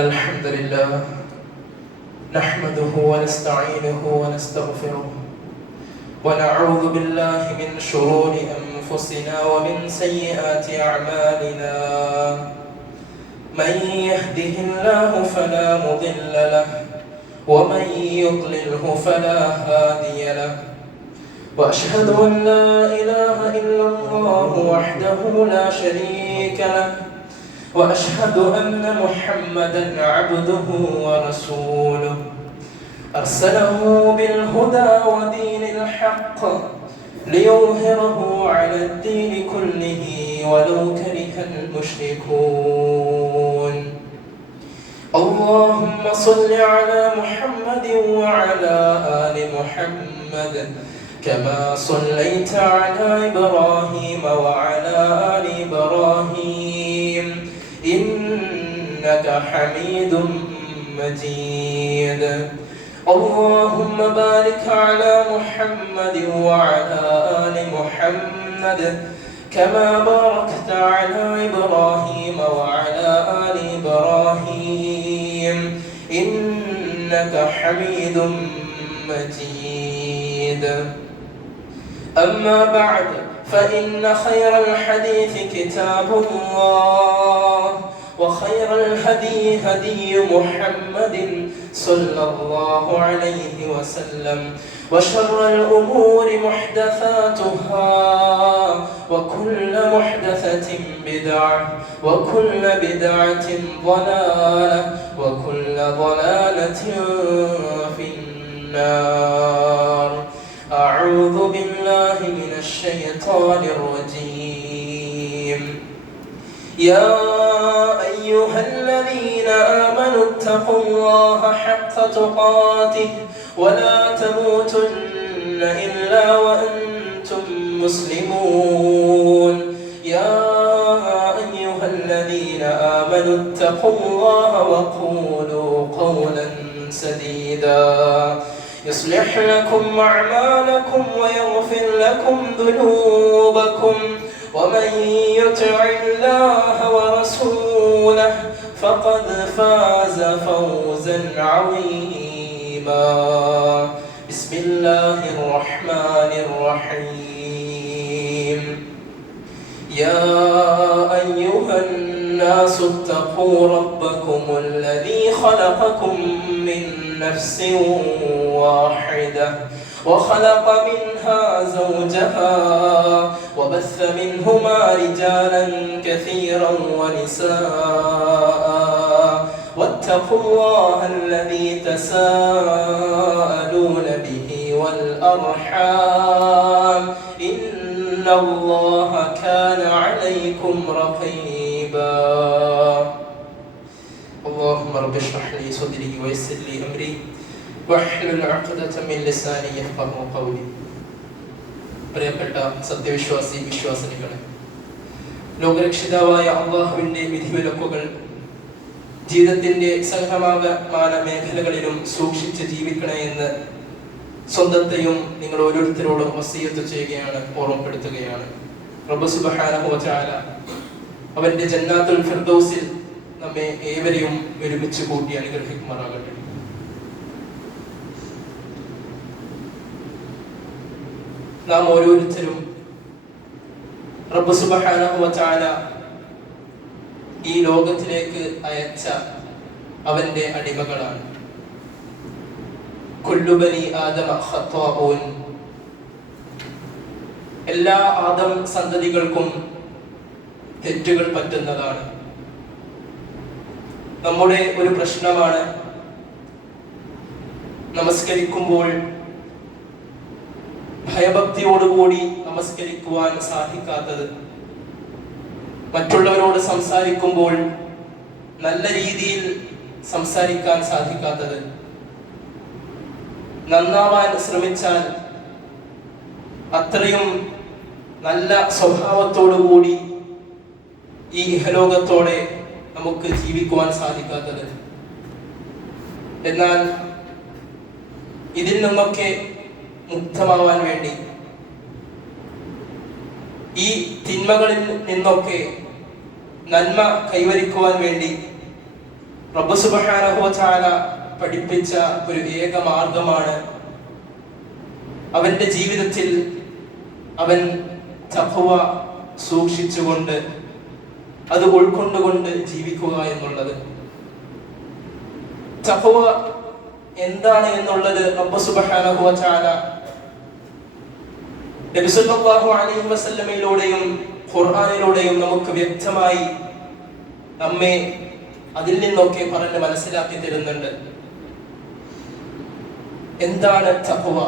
الحمد لله نحمده ونستعينه ونستغفره ونعوذ بالله من شرور أنفسنا ومن سيئات أعمالنا من يهده الله فلا مضل له ومن يضلله فلا هادي له وأشهد أن لا إله إلا الله وحده لا شريك له وأشهد أن محمدًا عبده ورسوله أرسله بالهدى ودين الحق ليظهره على الدين كله ولو كره المشركون اللهم صل على محمد وعلى آل محمد كما صليت على إبراهيم وعلى آل إبراهيم إنك حميد مجيد اللهم بارك على محمد وعلى آل محمد كما باركت على إبراهيم وعلى آل إبراهيم إنك حميد مجيد أما بعد فإن خير الحديث كتاب الله وخير الهدي هدي محمد صلى الله عليه وسلم وشر الأمور محدثاتها وكل محدثة بدعة وكل بدعة ضلالة وكل ضلالة في النار أعوذ بالله من الشيطان الرجيم يا أيها الذين آمنوا اتقوا الله حق تقاته ولا تموتن إلا وأنتم مسلمون يا أيها الذين آمنوا اتقوا الله وقولوا قولا سديدا يصلح لكم أعمالكم ويغفر لكم ذنوبكم ومن يطع الله ورسوله فقد فاز فوزا عظيما بسم الله الرحمن الرحيم يا أيها الناس اتقوا ربكم الذي خلقكم من نفس واحدة وخلق منها زوجها وبث منهما رجالا كثيرا ونساء واتقوا الله الذي تساءلون به والأرحام إن الله كان عليكم رقيبا اللهم رب اشرح لي صدري ويسر لي أمري واحلل عقدة من لساني يفقهوا قولي പ്രിയപ്പെട്ട സത്യവിശ്വാസി വിശ്വാസിനികളെ, ലോകരക്ഷിതാവായ അള്ളാഹുവിൻ്റെ വിധിവിലക്കുകൾ ജീവിതത്തിൻ്റെ സകലമാന മേഖലകളിലും സൂക്ഷിച്ച് ജീവിക്കണേ എന്ന് സ്വന്തത്തെയും നിങ്ങൾ ഓരോരുത്തരോടും വസിയത്ത് ചെയ്യുകയാണ്, ഓർമ്മപ്പെടുത്തുകയാണ്. റബ്ബ് സുബ്ഹാനഹു വ തആല അവന്റെ ജന്നാത്തുൽ ഫിർദൗസിൽ നമ്മെ ഏവരെയും ഒരുമിച്ച് കൂട്ടി അനുഗ്രഹിക്കുമാറാകട്ടെ. നാം ഓരോരുത്തരും റബ്ബ് സുബ്ഹാനഹു വ തആല ഈ ലോകത്തിലേക്ക് അയച്ച അവന്റെ അടിമകളാണ്. കുല്ലു ബനി ആദമ ഖത്താഊൻ, എല്ലാ ആദം സന്തതികൾക്കും തെറ്റുകൾ പറ്റുന്നതാണ്. നമ്മുടെ ഒരു പ്രശ്നമാണ് നമസ്കരിക്കുമ്പോൾ ഭയഭക്തിയോടുകൂടി നമസ്കരിക്കുവാൻ സാധിക്കാത്തത്, മറ്റുള്ളവരോട് സംസാരിക്കുമ്പോൾ നല്ല രീതിയിൽ സംസാരിക്കാൻ സാധിക്കാത്തത്, നന്നാവാൻ ശ്രമിച്ചാൽ അത്രയും നല്ല സ്വഭാവത്തോടുകൂടി ഈ ഇഹലോകത്തോടെ നമുക്ക് ജീവിക്കുവാൻ സാധിക്കാത്തത്. എന്നാൽ ഇതിൽ നിന്നൊക്കെ മുക്തമാവാൻ വേണ്ടി, ഈ തിന്മകളിൽ നിന്നൊക്കെ നന്മ കൈവരിക്കുവാൻ വേണ്ടി റബ്ബ് സുബ്ഹാനഹു വ തആല പഠിപ്പിച്ച ഒരു ഏക മാർഗമാണ് അവന്റെ ജീവിതത്തിൽ അവൻ തഖ്വ സൂക്ഷിച്ചുകൊണ്ട് അത് ഉൾക്കൊണ്ടുകൊണ്ട് ജീവിക്കുക എന്നുള്ളത്. തഖ്വ എന്താണ് എന്നുള്ളത് റബ്ബ് സുബ്ഹാനഹു വ തആല നബി സല്ലല്ലാഹു അലൈഹി വസല്ലമയിലൂടെയും ഖുർആനിലൂടെയും നമുക്ക് വ്യക്തമായി നമ്മെ അതിൽ നിന്നൊക്കെ പറഞ്ഞ് മനസ്സിലാക്കി തരുന്നുണ്ട്. എന്താണ് തഖ്വ?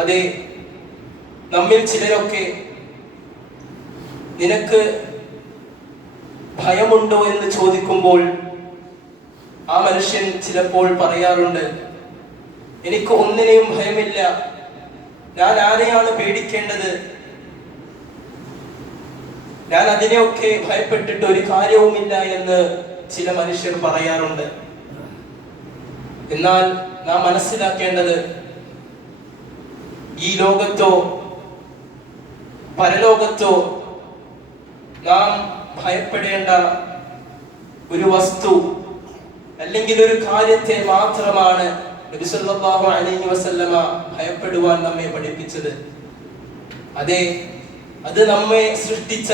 അതെ, നമ്മിൽ ചിലരൊക്കെ നിനക്ക് ഭയമുണ്ടോ എന്ന് ചോദിക്കുമ്പോൾ ആ മനുഷ്യൻ ചിലപ്പോൾ പറയാറുണ്ട്, എനിക്ക് ഒന്നിനെയും ഭയമില്ല, ഞാൻ ആരെയാണ് പേടിക്കേണ്ടത്, ഞാൻ അതിനെയൊക്കെ ഭയപ്പെട്ടിട്ട് ഒരു കാര്യവുമില്ല എന്ന് ചില മനുഷ്യർ പറയാറുണ്ട്. എന്നാൽ നാം മനസ്സിലാക്കേണ്ടത്, ഈ ലോകത്തോ പരലോകത്തോ നാം ഭയപ്പെടേണ്ട ഒരു വസ്തു അല്ലെങ്കിൽ ഒരു കാര്യത്തെ മാത്രമാണ് നബി സല്ലല്ലാഹു അലൈഹി വസല്ലമ ഭയപ്പെടുവാൻ നമ്മെ പഠിപ്പിച്ചത്. അതെ, അത് നമ്മെ സൃഷ്ടിച്ച,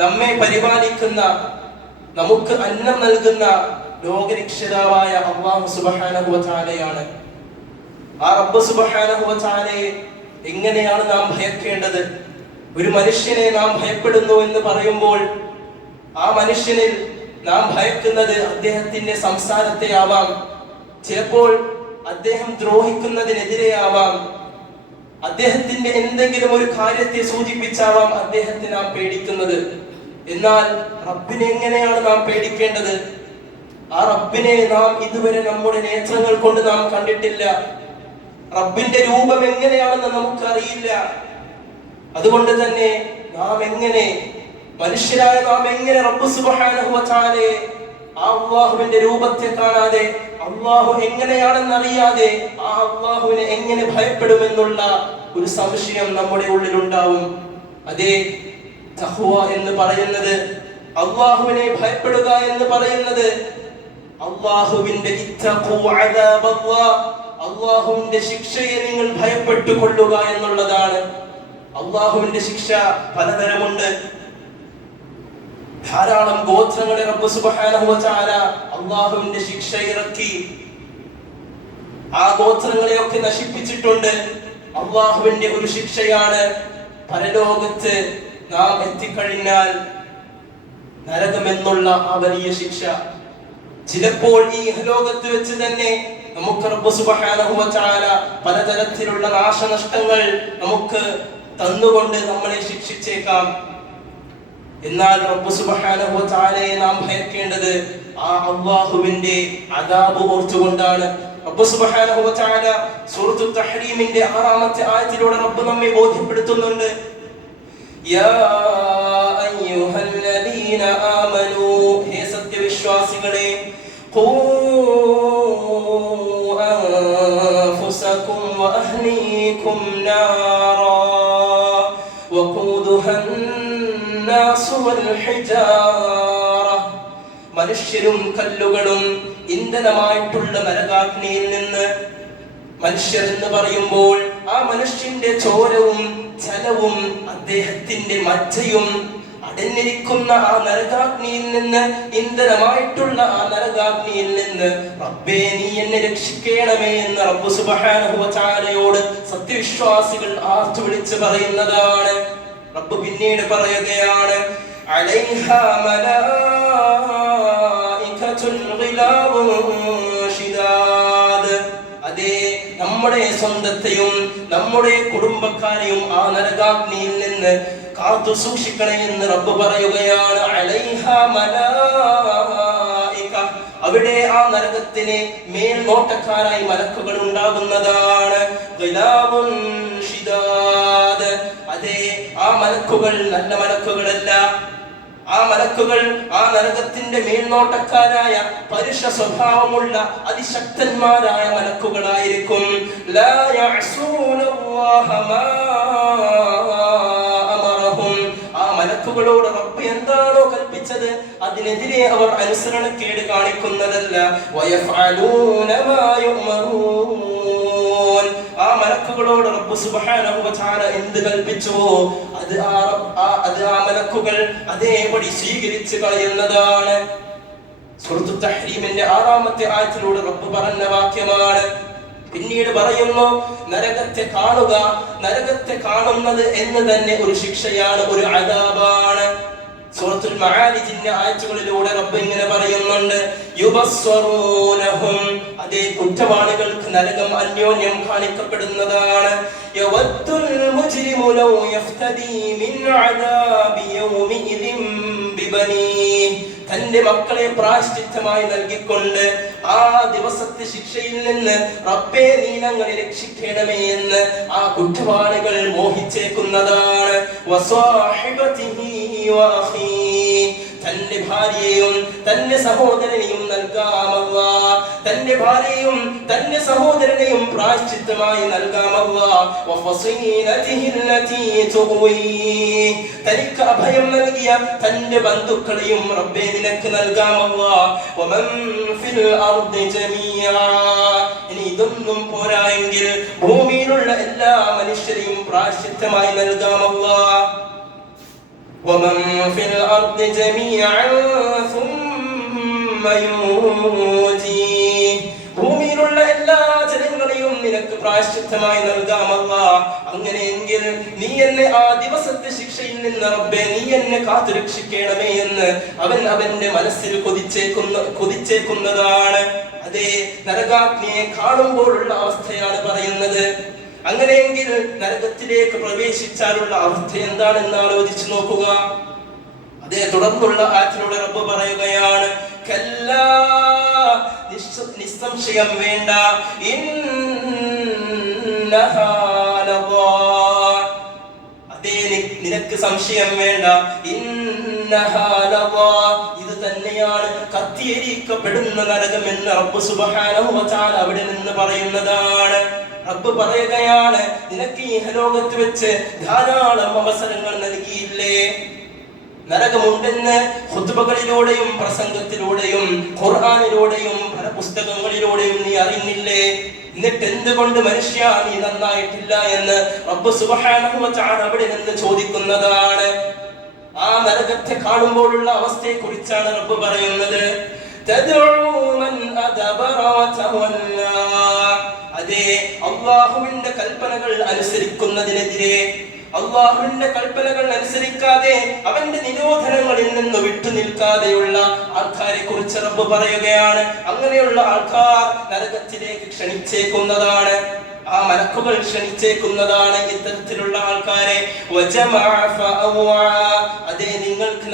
നമ്മെ പരിപാലിക്കുന്ന, നമുക്ക് അന്നം നൽകുന്ന ലോകരക്ഷിതാവായ അല്ലാഹു സുബ്ഹാനഹു വ തആലയാണ്. ആ റബ്ബ് സുബ്ഹാനഹു വ തആലയെ എങ്ങനെയാണ് നാം ഭയക്കേണ്ടത്? ഒരു മനുഷ്യനെ നാം ഭയപ്പെടുന്നു എന്ന് പറയുമ്പോൾ ആ മനുഷ്യനിൽ നാം ഭയക്കുന്നത് അദ്ദേഹത്തിന്റെ സംസാരത്തെ ആവാം, ചിലപ്പോൾ അദ്ദേഹം ദ്രോഹിക്കുന്നതിനെതിരെയാവാം, അദ്ദേഹത്തിന്റെ എന്തെങ്കിലും ഒരു കാര്യത്തെ സൂചിപ്പിച്ചാവാം അദ്ദേഹത്തെ നാം പേടിക്കുന്നത്. എന്നാൽ റബ്ബിനെ എങ്ങനെയാണ് നാം പേടിക്കേണ്ടത്? ആ റബ്ബിനെ നാം ഇതുവരെ നമ്മുടെ നേത്രങ്ങൾ കൊണ്ട് നാം കണ്ടിട്ടില്ല. റബ്ബിന്റെ രൂപം എങ്ങനെയാണെന്ന് നമുക്ക് അറിയില്ല. അതുകൊണ്ട് തന്നെ നാം എങ്ങനെ, മനുഷ്യരായ നാം എങ്ങനെ റബ്ബ് സുബ്ഹാനഹു വ തആലയെ, ആ അല്ലാഹുവിന്റെ രൂപത്തെ കാണാതെ, അല്ലാഹു എങ്ങനെയാണെന്ന് അറിയാതെ ആ അല്ലാഹുവിനെ എങ്ങനെ ഭയപ്പെടുമെന്നുള്ള ഒരു സംശയം നമ്മുടെ ഉള്ളിൽ ഉണ്ടാവും. അതേ, തഖ്വ എന്ന് പറയുന്നത്, അല്ലാഹുവിനെ ഭയപ്പെടുക എന്ന് പറയുന്നത്, അല്ലാഹുവിന്റെ ഇത്തഖൂ അദാബല്ലാഹ്, അല്ലാഹുവിന്റെ ശിക്ഷയെ നിങ്ങൾ ഭയപ്പെട്ടുകൊള്ളുക എന്നുള്ളതാണ്. അല്ലാഹുവിന്റെ ശിക്ഷ പലതരമുണ്ട്. ധാരാളം ഗോത്രങ്ങളെ റബ്ബ് സുബ്ഹാനഹു വ തആല അല്ലാഹുവിന്റെ ശിക്ഷ ഇറക്കി ആ ഗോത്രങ്ങളെയൊക്കെ നശിപ്പിച്ചിട്ടുണ്ട്. അല്ലാഹുവിന്റെ ഒരു ശിക്ഷയാണ് പരലോകത്ത് നാം എത്തിക്കഴിഞ്ഞാൽ നരകമെന്നുള്ള ആ വലിയ ശിക്ഷ. ചിലപ്പോൾ ഈ ലോകത്ത് വെച്ച് തന്നെ നമുക്ക് റബ്ബ് സുബ്ഹാനഹു വ തആല പലതരത്തിലുള്ള നാശനഷ്ടങ്ങൾ നമുക്ക് തന്നുകൊണ്ട് നമ്മളെ ശിക്ഷിച്ചേക്കാം. എന്നാൽ റബ്ബ് സുബ്ഹാനഹു വ തആലയെ നാം ഭയക്കേണ്ടത് ആ അല്ലാഹുവിന്റെ അദാബ് ഓർത്തുകൊണ്ടാണ്. റബ്ബ് സുബ്ഹാനഹു വ തആല സൂറത്തുൽ തഹ്രീമിന്റെ 6-ാമത്തെ ആയത്തിലൂടെ റബ്ബ് നമ്മെ ബോധ്യപ്പെടുത്തുന്നുണ്ട്, യാ അയ്യുഹല്ലദീന ആമനൂ, ഹേ സത്യവിശ്വാസികളെ, ഖൂ അൻഫുസകും വഅഹ്ലീകും നാറാ വഖൂദുഹാ അന്നാസു വൽ ഹിജാറ, മനുഷ്യരും കല്ലുകളും ഇന്ധനമായിട്ടുള്ള നരകാഗ്നിയിൽ നിന്ന്. മനുഷ്യർ എന്ന് പറയുമ്പോൾ ആ മനുഷ്യന്റെ ചോരവും ജലവും അദ്ദേഹത്തിന്റെ മജ്ജയും അടഞ്ഞിരിക്കുന്ന ആ നരകാഗ്നിയിൽ നിന്ന്, ഇന്ധനമായിട്ടുള്ള ആ നരകാഗ്നിയിൽ നിന്ന് റബ്ബേ നീ എന്നെ രക്ഷിക്കണമേ എന്ന് റബ്ബ് സുബ്ഹാനഹു വ തആലയോട് സത്യവിശ്വാസികൾ ആർത്തു വിളിച്ച് പറയുന്നതാണ്. റബ്ബ് പിന്നീട് പറയുകയാണ്, അലൈഹാ മലായികത്തുൻ ഗിലാദുൻ ശിദാദ്, അതേ, നമ്മുടെ സ്വന്തത്തെയും നമ്മുടെ കുടുംബക്കാരെയും ആ നരകാഗ്നിയിൽ നിന്ന് കാത്തു സൂക്ഷിക്കണേ എന്ന് റബ്ബ് പറയുകയാണ്. അലൈഹാ മലായിക, അവിടെ ആ നരകത്തിന് മേൽനോട്ടക്കാരായി മലക്കുകൾ ഉണ്ടാകുന്നതാണ്. ഗിലാദുൻ ശിദാദ്, അതേ, ആ മലക്കുകൾ നല്ല മലക്കുകളല്ല. ആ മലക്കുകൾ ആ നരകത്തിന്റെ മേൽനോട്ടക്കാരായ പരുഷ സ്വഭാവമുള്ള അതിശക്തന്മാരായ മലക്കുകളായിരിക്കും. ലാ യഅസൂനല്ലാഹ മാ അമറഹും, ആ മലക്കുകളോട് റബ്ബ് എന്താണോ കൽപ്പിച്ചത് അത് അതിനെതിരെ അവർ അനുസരണക്കേട് കാണിക്കുന്നതല്ല. വയഫ്അലൂന മാ യുഅ്മറൂൻ, ആ മലക്കുകളോട് റബ്ബ് സുബ്ഹാനഹു വ തആല എന്ത് കൽപ്പിച്ചുവോ അത് ആ മലക്കുകൾ അതേപടി സ്വീകരിച്ച് കളയുന്നതാണ്. സൂറത്തു തഹ്രീമിന്റെ 6-ാമത്തെ ആയത്തിലൂടെ റബ്ബ് പറഞ്ഞ വാക്യമാണ്. പിന്നീട് പറയുന്നു, നരകത്തെ കാണുക, നരകത്തെ കാണുന്നത് എന്ന് തന്നെ ഒരു ശിക്ഷയാണ്, ഒരു അദാബാണ്. സൂറത്തുൽ മആരിജിന്റെ ആയത്തുകളിലൂടെ റബ്ബ് ഇങ്ങനെ പറയുന്നുണ്ട്, യുബസ്വറൂനഹും, അതേ കുറ്റവാളികൾക്ക് നരകം അന്യോന്യം കാണിക്കപ്പെടുന്നതാണ്. യവദ്ദുൽ മുജ്രിമു ലൗ യഫ്തദി മിൻ അദാബി യൗമിഇദിൻ ബിബനീഹി, തന്റെ മക്കളെ പ്രായശ്ചിത്തമായി നൽകിക്കൊണ്ട് ആ ദിവസത്തെ ശിക്ഷയിൽ നിന്ന് റബ്ബേ നീ ഞങ്ങളെ രക്ഷിക്കണമേ എന്ന് ആ കുറ്റവാളികൾ മോഹിച്ചേക്കുന്നതാണ്. വസ്വാഹിബതിഹി വഅഖീ, തന്റെ ഭാര്യയെയും തന്റെ സഹോദരനെയും നൽകാമല്ല, തന്റെ ഭാര്യയും തന്റെ സഹോദരനെയും പ്രായശ്ചിത്തമായി നൽകാമല്ല. വഫസീലതിഹി അല്ലതി തുവീ, തനിക്ക് അഭയം നൽകിയ തന്റെ ബന്ധുക്കളെയും റബ്ബേ നിനക്ക് നൽകാമല്ല. വമൻ ഫിൽ അർദി ജമീഅ, ഇനി ഇതൊന്നും പോരായെങ്കിൽ ഭൂമിയിലുള്ള എല്ലാ മനുഷ്യരെയും പ്രായശ്ചിത്തമായി നൽകാമല്ല. ومن في الأرض جميعا ثم ينجيه, ഭൂമിയിലുള്ള എല്ലാ ജനങ്ങളെയും നിനക്ക് പ്രായശ്ചിത്തമായി നൽകാമല്ല. അങ്ങനെയെങ്കിൽ നീ എന്നെ ആ ദിവസത്തെ ശിക്ഷയിൽ നിന്ന് റബ്ബേ നീ എന്നെ കാത്തുരക്ഷിക്കണമേ എന്ന് അവന്റെ മനസ്സിൽ കൊതിച്ചേക്കുന്നതാണ്. അതേ നരകാഗ്നിയെ കാണുമ്പോഴുള്ള അവസ്ഥയാണ് പറയുന്നത്. അങ്ങനെയെങ്കിൽ നരകത്തിലേക്ക് പ്രവേശിച്ചാലുള്ള അവസ്ഥ എന്താണെന്ന് ആലോചിച്ചു നോക്കുക. അതേ തുടർന്നുള്ള ആയത്തിലൂടെ റബ്ബ് പറയുകയാണ്, കല്ലാ, നിസ്സംശയം വേണ്ട, ഇന്നഹാ ലദാ, അതേ നിനക്ക് സംശയം വേണ്ട, ഇന്നഹാ ലദാ, ഇത് തന്നെയാണ് കത്തിയെരിക്കപ്പെടുന്ന നരകമെന്ന് റബ്ബ് സുബ്ഹാനഹു വ തആല അവിടെ നിന്ന് പറയുന്നതാണ്. റബ്ബ് പറയുകയാണ്, നിനക്ക് ഈ ലോകത്ത് വെച്ച് ധാരാളം അവസരങ്ങൾ നൽകിയില്ലേ, നരകമുണ്ടെന്ന് ഖുത്ബകളിലൂടെയും പ്രസംഗത്തിലൂടെയും ഖുർആനിലൂടെയും പല പുസ്തകങ്ങളിലൂടെയും നീ അറിഞ്ഞില്ലേ? എന്നിട്ട് എന്തുകൊണ്ട് മനുഷ്യ നീ നന്നായിട്ടില്ല എന്ന് റബ്ബ് സുബ്ഹാനഹു വ തആല അവിടെ നിന്ന് ചോദിക്കുന്നതാണ്. ആ നരകത്തെ കാണുമ്പോഴുള്ള അവസ്ഥയെ കുറിച്ചാണ് റബ്ബ് പറയുന്നത്. അതേ അല്ലാഹുവിന്റെ കൽപ്പനകൾ അനുസരിക്കുന്നതിനെതിരെ, അല്ലാഹുവിന്റെ കൽപ്പനകൾ അനുസരിക്കാതെ അവന്റെ നിരോധനങ്ങളിൽ നിന്ന് വിട്ടുനിൽക്കാതെയുള്ള ആൾക്കാരെ കുറിച്ച് റബ്ബ് പറയുകയാണ്. അങ്ങനെയുള്ള ആൾക്കാർ നരകത്തിലേക്ക് ക്ഷണിച്ചേക്കുന്നതാണ്, ആ മലക്കുകൾ ക്ഷണിച്ചേക്കുന്നതാണ് ഇത്തരത്തിലുള്ള ആൾക്കാരെ. അതേ നിങ്ങൾക്ക്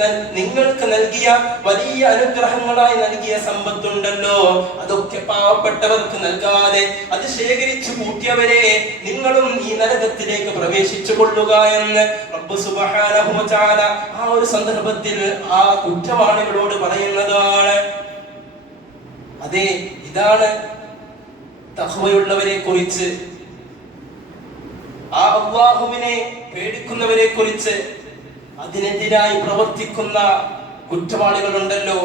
നൽകിയ വലിയ അനുഗ്രഹങ്ങളായി നൽകിയ സമ്പത്തുണ്ടല്ലോ, അതൊക്കെ പാവപ്പെട്ടവർക്ക് നൽകാതെ അത് ശേഖരിച്ചു കൂട്ടിയവരെ നിങ്ങളും ഈ നരകത്തിലേക്ക് പ്രവേശിച്ചു കൊള്ളുക എന്ന് റബ്ബ് സുബ്ഹാനഹു വ തആല ആ ഒരു സന്ദർഭത്തിൽ ആ കുറ്റവാളികളോട് പറയുന്നതാണ്. അതെ, ഇതാണ് തഖ്വയുള്ളവരെ കുറിച്ച്, ആ അല്ലാഹുവിനെ പേടിക്കുന്നവരെ കുറിച്ച്. അതിനെതിരായി പ്രവർത്തിക്കുന്ന കുറ്റവാളികളുണ്ടല്ലോ,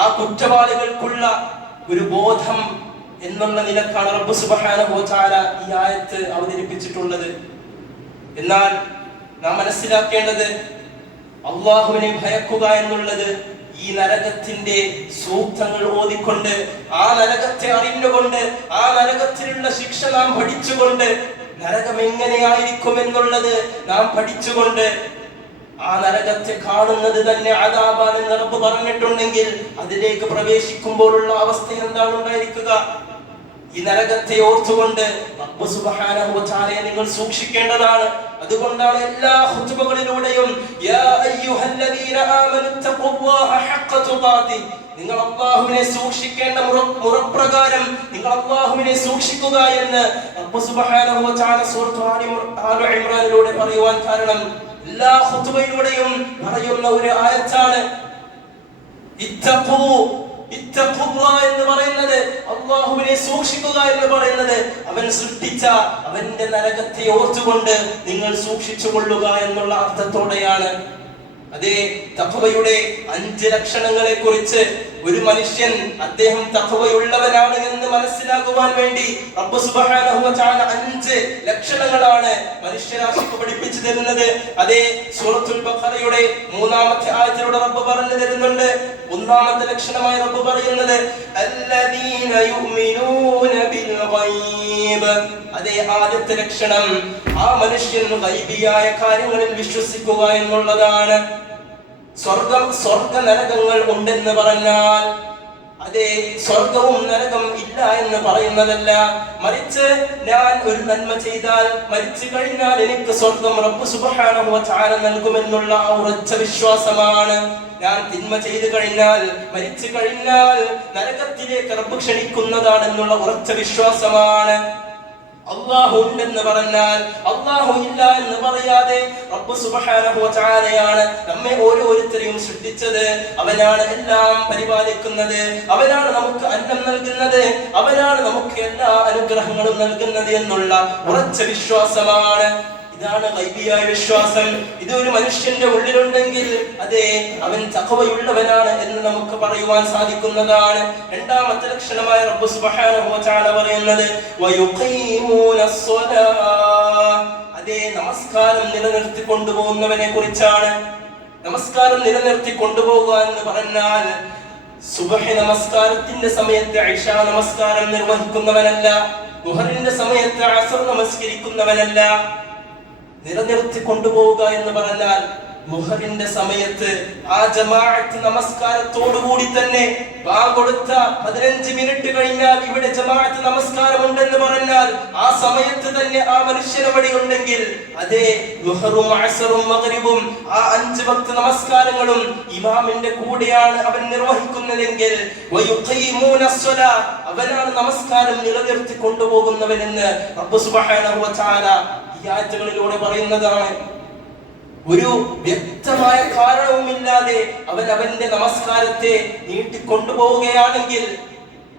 ആ കുറ്റവാളികൾക്കുള്ള ഒരു ബോധം എന്നുള്ള നിലക്കാണ് റബ്ബ് സുബ്ഹാനഹു വ തആല ഈ ആയത്ത് അവതരിപ്പിച്ചിട്ടുള്ളത്. എന്നാൽ നാം മനസ്സിലാക്കേണ്ടത്, അല്ലാഹുവിനെ ഭയക്കുക എന്നുള്ളത് ഈ നരകത്തിന്റെ സൂക്തങ്ങൾ ഓതിക്കൊണ്ട്, ആ നരകത്തെ അറിഞ്ഞുകൊണ്ട്, ആ നരകത്തിലുള്ള ശിക്ഷ നാം പഠിച്ചുകൊണ്ട്, നരകം എങ്ങനെയായിരിക്കും എന്നുള്ളത് നാം പഠിച്ചുകൊണ്ട്, ആ നരകത്തെ കാണുന്നത് തന്നെ അദാബാണെന്ന് റബ്ബ് പറഞ്ഞിട്ടുണ്ടെങ്കിൽ അതിലേക്ക് പ്രവേശിക്കുമ്പോഴുള്ള അവസ്ഥ എന്താണ് ഉണ്ടായിരിക്കുക? ഈ നരകത്തെ ഓർത്തുകൊണ്ട് റബ്ബ് സുബ്ഹാനഹു വ തആലയെ നിങ്ങൾ സൂക്ഷിക്കേണ്ടതാണ്. അതുകൊണ്ടാണ് എല്ലാ ഖുതുബകളിലൂടെയും യാ അയ്യുഹല്ലദീന ആമനു തഖുല്ലാഹ ഹഖ്ഖ തുഖാതി, നിങ്ങൾ അല്ലാഹുവിനെ സൂക്ഷിക്കേണ്ട മുറപ്രകാരം നിങ്ങൾ അല്ലാഹുവിനെ സൂക്ഷിക്കുക എന്ന് റബ്ബ് സുബ്ഹാനഹു വ തആല സൂറത്ത് ആൽ ഇംറാനിലൂടെ പറയുവാൻ കാരണം എല്ലാ ഖുതുബയിലൂടെയും പറയുന്ന ഒരു ആയത്താണ് ഇത്തഖൂ എന്ന് പറയുന്നത്. അല്ലാഹുവിനെ സൂക്ഷിക്കുക എന്ന് പറയുന്നത് അവൻ സൃഷ്ടിച്ച അവന്റെ നരകത്തെ ഓർത്തുകൊണ്ട് നിങ്ങൾ സൂക്ഷിച്ചു കൊള്ളുക എന്നുള്ള അർത്ഥത്തോടെയാണ്. അതേ തഖ്വയുടെ 5 ലക്ഷണങ്ങളെ കുറിച്ച് ഒരു മനുഷ്യൻ അദ്ദേഹം തഖ്വയുള്ളവനാണ് എന്ന് മനസ്സിലാകുവാൻ വേണ്ടി റബ്ബ് സുബ്ഹാനഹു വ തആല 5 ലക്ഷണങ്ങളാണ് മനുഷ്യരാശിക്ക് പഠിപ്പിച്ചു തരുന്നത്. അതേ സൂറത്തുൽ ബഖറയുടെ 3-ാമത്തെ ആയത്തിലൂടെ റബ്ബ് പറഞ്ഞു തരുന്നുണ്ട്. 1-ാമത്തെ ലക്ഷണമായി റബ്ബ് പറയുന്നത് അല്ലദീന യുഅ്മിനൂന ബിൽ ഗൈബ്. അതേ ആദ്യത്തെ ലക്ഷണം ആ മനുഷ്യൻ ഗൈബിയായ കാര്യങ്ങളിൽ വിശ്വസിക്കുക എന്നുള്ളതാണ്. സ്വർഗ നരകങ്ങൾ ഉണ്ടെന്ന് പറഞ്ഞാൽ അതേ സ്വർഗവും നരകം ഇല്ല എന്ന് പറയുന്നതല്ല, മറിച്ച് ഞാൻ ഒരു നന്മ ചെയ്താൽ മരിച്ചു കഴിഞ്ഞാൽ എനിക്ക് സ്വർഗം റബ്ബ് സുബ്ഹാനഹു വ തആല നൽകുമെന്നുള്ള ആ ഉറച്ച വിശ്വാസമാണ്. ഞാൻ തിന്മ ചെയ്തു കഴിഞ്ഞാൽ മരിച്ചു കഴിഞ്ഞാൽ നരകത്തിലേക്ക് റബ്ബ് ക്ഷണിക്കുന്നതാണെന്നുള്ള ഉറച്ച വിശ്വാസമാണ്. അല്ലാഹു ഉണ്ടെന്ന് പറഞ്ഞാൽ അല്ലാഹു ഇല്ല എന്ന് പറയാതെ റബ്ബ് സുബ്ഹാനഹു വ തആലയാണ് നമ്മെ ഓരോരുത്തരെയും സൃഷ്ടിച്ചത്, അവനാണ് എല്ലാം പരിപാലിക്കുന്നത്, അവനാണ് നമുക്ക് അന്നം നൽകുന്നത്, അവനാണ് നമുക്ക് എല്ലാ അനുഗ്രഹങ്ങളും നൽകുന്നത് എന്നുള്ള ഉറച്ച വിശ്വാസമാണ്. ഇതാണ് ഗൈബിയായ വിശ്വാസം. ഇത് ഒരു മനുഷ്യന്റെ ഉള്ളിലുണ്ടെങ്കിൽ അതേ അവൻ തഖ്വയുള്ളവനാണ് എന്ന് നമുക്ക് പറയുവാൻ സാധിക്കുന്നതാണ്. 2-ാമത്തെ ലക്ഷണമായ റബ്ബ് സുബ്ഹാനഹു വ തആല പറയുന്നത് വയുഖീമൂനസ് സ്വലാഹ്. അതേ നമസ്കാരം നിലനിർത്തി കൊണ്ടുപോകുന്നവനെ കുറിച്ചാണ്. നമസ്കാരം നിലനിർത്തി കൊണ്ടുപോകുക എന്ന് പറഞ്ഞാൽ സുബ്ഹി നമസ്കാരത്തിന്റെ സമയത്ത് ഇശാ നമസ്കാരം നിർവഹിക്കുന്നവനല്ല, ദുഹറിന്റെ സമയത്ത് അസ്ർ നമസ്കരിക്കുന്നവനല്ല. നിലനിർത്തി കൊണ്ടുപോവുക എന്ന് പറഞ്ഞാൽ മുഹറിന്റെ സമയത്ത് ആ ജമാഅത്ത് നമസ്കാരത്തോടുകൂടി തന്നെ കൊടുത്ത 15 മിനിറ്റ് കഴിഞ്ഞാൽ ഇവിടെ ജമാഅത്ത് നമസ്കാരം ഉണ്ടെന്ന് പറഞ്ഞാൽ ആ സമയത്ത് തന്നെ ആ മനുഷ്യൻ അവിടെ ഉണ്ടെങ്കിൽ അതേ ദുഹറും അസ്റും മഗ്രിബും ആ 5 വക്ത് നമസ്കാരങ്ങളും ഇമാമിന്റെ കൂടെയാണ് അവൻ നിർവഹിക്കുന്നതെങ്കിൽ വയുഖീമൂനസ് സ്വലാഹ് അവനാണ് നമസ്കാരം നിലനിർത്തി കൊണ്ടുപോകുന്നവനെന്ന് റബ്ബ് സുബ്ഹാനഹു വ തആല ഈ ആയത്തുകളിലൂടെ പറയുന്നതാണ്. ഒരു വ്യക്തമായ കാരണവുമില്ലാതെ അവൻ അവന്റെ നമസ്കാരത്തെ നീട്ടിക്കൊണ്ടുപോവുകയാണെങ്കിൽ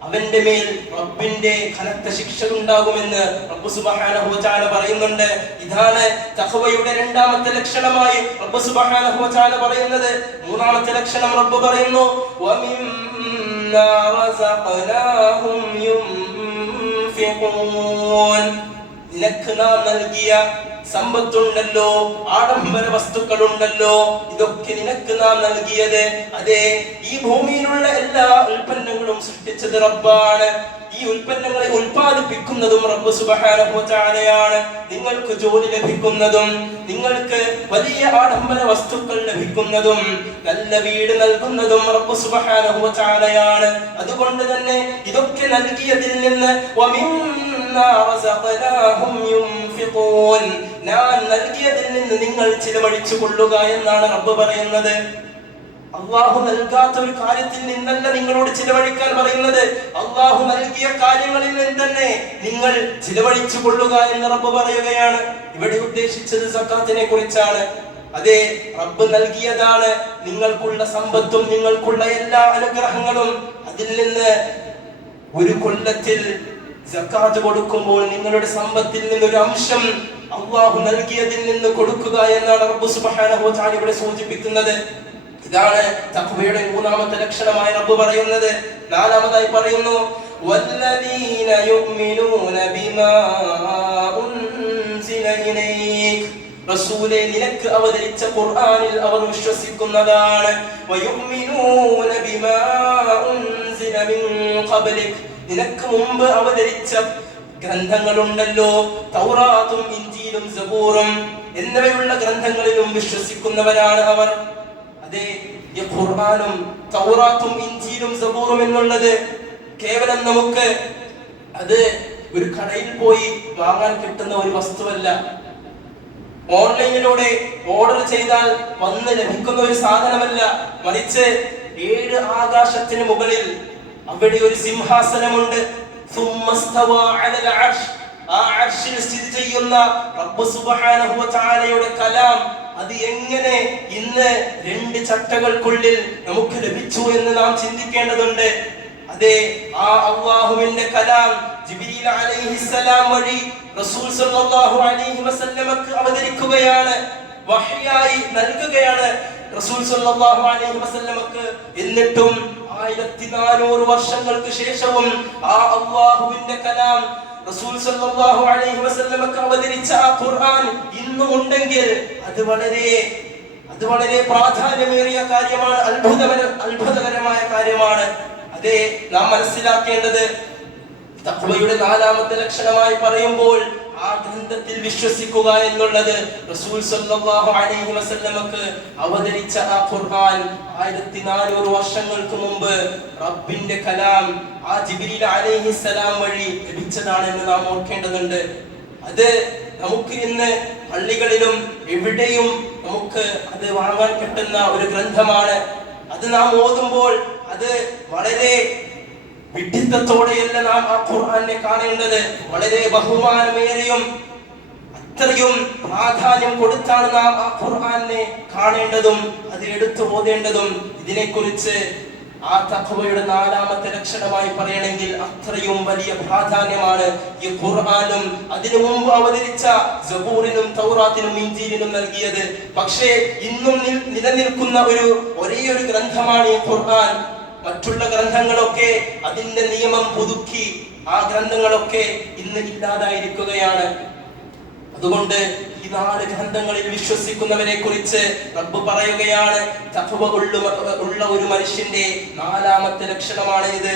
അവന്റെ മേൽ റബ്ബിന്റെ കനത്ത ശിക്ഷ ഉണ്ടാകുമെന്ന് റബ്ബ് സുബ്ഹാനഹു വ തആല പറയുന്നുണ്ട്. ഇതാണ് തഖ്വയുടെ 2-ാമത്തെ ലക്ഷണമായി റബ്ബ് സുബ്ഹാനഹു വ തആല പറയുന്നത്. 3-ാമത്തെ ലക്ഷണം റബ്ബ് പറയുന്നു വമിമ്മാ റസഖനാഹും യുൻഫിഖൂൻ. നിനക്ക് നാം നൽകിയ സമ്പത്തുണ്ടല്ലോ, ആഡംബര വസ്തുക്കളുണ്ടല്ലോ, ഇതൊക്കെ നിനക്ക് നാം നൽകിയത് അതേ ഈ ഭൂമിയിലുള്ള എല്ലാ ഉൽപ്പന്നങ്ങളും സൃഷ്ടിച്ചത് റബ്ബാണ്. ഈ ഉൽപ്പന്നങ്ങളെ ഉൽപ്പാദിപ്പിക്കുന്നതും റബ്ബ് സുബ്ഹാനഹു വ തആലയാണ്. നിങ്ങൾക്ക് ജോലി ലഭിക്കുന്നതും നിങ്ങൾക്ക് വലിയ ആഡംബര വസ്തുക്കൾ ലഭിക്കുന്നതും നല്ല വീട് നൽകുന്നതും റബ്ബ് സുബ്ഹാനഹു വ തആലയാണ്. അതുകൊണ്ട് തന്നെ ഇതൊക്കെ നൽകിയതിൽ നിന്ന് ഞാൻ നൽകിയതിൽ നിന്ന് നിങ്ങൾ ചിലവഴിച്ചു കൊള്ളുക എന്നാണ് റബ്ബ് പറയുന്നത്. അള്ളാഹു നൽകാത്ത ഒരു കാര്യത്തിൽ നിന്നല്ല നിങ്ങളോട് ചിലവഴിക്കാൻ പറയുന്നത്, അള്ളാഹു നൽകിയ കാര്യങ്ങളിൽ നിന്ന് തന്നെ നിങ്ങൾ ചിലവഴിച്ചു കൊള്ളുക എന്ന് റബ്ബ് പറയുകയാണ്. ഇവിടെ ഉദ്ദേശിച്ചത് സക്കാത്തിനെ കുറിച്ചാണ്. അതേ റബ്ബ് നൽകിയതാണ് നിങ്ങൾക്കുള്ള സമ്പത്തും നിങ്ങൾക്കുള്ള എല്ലാ അനുഗ്രഹങ്ങളും. അതിൽ നിന്ന് ഒരു കൊല്ലത്തിൽ സക്കാത്ത് കൊടുക്കുമ്പോൾ നിങ്ങളുടെ സമ്പത്തിൽ നിന്നൊരു അംശം അള്ളാഹു നൽകിയതിൽ നിന്ന് കൊടുക്കുക എന്നാണ് റബ്ബ് സുബ്ഹാനഹു വ തആല ഇവിടെ സൂചിപ്പിക്കുന്നത്. ഇതാണ് തഖ്വയുടെ 3-ാമത്തെ ലക്ഷണമായി റബ്ബ് പറയുന്നത്. 4-ാമതായി പറയുന്നു വല്ലദീന യുഅ്മിനൂന ബിമാ ഉൻസില ഇലൈക. റസൂലേ നിനക്ക് അവതരിച്ച ഖുർആനിൽ അവർ വിശ്വസിക്കുന്നതാണ്. വയുഅ്മിനൂന ബിമാ ഉൻസില മിൻ ഖബ്ലിക. നിനക്ക് മുമ്പ് അവതരിച്ച ഗ്രന്ഥങ്ങളുണ്ടല്ലോ, തൗറാത്തും ഇൻജീലും സബൂറും എന്നിവയുള്ള ഗ്രന്ഥങ്ങളിലും വിശ്വസിക്കുന്നവരാണ് അവർ. അതേ ഈ ഖുർആനും തൗറാത്തും ഇൻജീലും സബൂറും എന്നുള്ളത് കേവലം നമുക്ക് അത് ഒരു കടയിൽ പോയി വാങ്ങാൻ കിട്ടുന്ന ഒരു വസ്തുവല്ല. ഓൺലൈനിലൂടെ ഓർഡർ ചെയ്താൽ വന്ന് ലഭിക്കുന്ന ഒരു സാധനമല്ല, മറിച്ച് 7 ആകാശത്തിന് മുകളിൽ അവിടെ ഒരു സിംഹാസനമുണ്ട്. ആ അർശിൽ സ്ഥിതി ചെയ്യുന്ന റബ്ബ് സുബ്ഹാനഹു വ തആലയുടെ കലാം അത് എങ്ങനെ ഇന്ന് 2 ചട്ടകൾക്കുള്ളിൽ നമുക്ക് ലഭിച്ചു എന്ന് നാം ചിന്തിക്കേണ്ടതുണ്ട്. അതെ ആ അല്ലാഹുവിന്റെ കലാം ജിബ്രീൽ അലൈഹിസ്സലാം വഴി റസൂൽ സല്ലല്ലാഹു അലൈഹി വസല്ലമക്ക് അവതരിക്കുകയാണ്, വഹ്യായി നൽകുകയാണ്. റസൂൽ സല്ലല്ലാഹു അലൈഹി വസല്ലമക്ക്. എന്നിട്ടും 1400 വർഷങ്ങൾക്ക് ശേഷവും ആ അല്ലാഹുവിന്റെ കലാം റസൂൽ സല്ലല്ലാഹു അലൈഹി വസല്ലമക്ക് അവതരിച്ച ആ ഖുർആൻ ഇന്നും ഉണ്ടെങ്കിൽ അത് വളരെ പ്രാധാന്യമേറിയ കാര്യമാണ്, അത്ഭുതകരമായ കാര്യമാണ്. അതെ, നാം മനസ്സിലാക്കേണ്ടത് തഖ്വയുടെ 4ാമത്തെ ലക്ഷണമായി പറയുമ്പോൾ ആ ഗ്രന്ഥത്തിൽ വിശ്വസിക്കുക എന്നുള്ളത്. റസൂൽ സല്ലല്ലാഹു അലൈഹി വസല്ലമക്ക് അവതരിച്ച ആ ഖുർആൻ 1400 വർഷങ്ങൾക്ക് മുമ്പ് റബ്ബിന്റെ കലാം ആ ജിബ്രീൽ അലൈഹിസ്സലാം വഴി ലഭിച്ചതാണെന്ന് നാം ഓർക്കേണ്ടതുണ്ട്. അത് നമുക്ക് ഇന്ന് പള്ളികളിലും എവിടെയും നമുക്ക് അത് വാങ്ങാൻ കിട്ടുന്ന ഒരു ഗ്രന്ഥമാണ്. അത് നാം ഓതുമ്പോൾ അത് വളരെ വിഡ്ഢിത്തത്തോടെയല്ല നാം ആ ഖുർആനെ കാണേണ്ടത്, വളരെ ബഹുമാനമേറിയും അത്രയും പ്രാധാന്യം കൊടുത്താണ് നാം ആ ഖുർആനെ കാണേണ്ടതും അത് എടുത്തു ഓതേണ്ടതും. ഇതിനെക്കുറിച്ച് ആ തഖ്വയുടെ 4ാമത്തെ ലക്ഷണമായി പറയണമെങ്കിൽ അത്രയും വലിയ പ്രാധാന്യമാണ് ഈ ഖുർആനും അതിനു മുമ്പ് അവതരിച്ച സബൂറിനും തൗറാത്തിനും ഇഞ്ചീലിനും നൽകിയത്. പക്ഷേ ഇന്നും നിലനിൽക്കുന്ന ഒരേയൊരു ഗ്രന്ഥമാണ് ഈ ഖുർആൻ. മറ്റുള്ള ഗ്രന്ഥങ്ങളൊക്കെ അതിന്റെ നിയമം പുതുക്കി ആ ഗ്രന്ഥങ്ങളൊക്കെ ഇന്ന് ഇല്ലാതായിരിക്കുകയാണ്. അതുകൊണ്ട് ഈ 4 ഗ്രന്ഥങ്ങളിൽ വിശ്വസിക്കുന്നവരെ കുറിച്ച് റബ്ബ് പറയുകയാണ്, തഖ്വ ഉള്ള ഒരു മനുഷ്യന്റെ 4ാമത്തെ ലക്ഷണമാണ് ഇത്.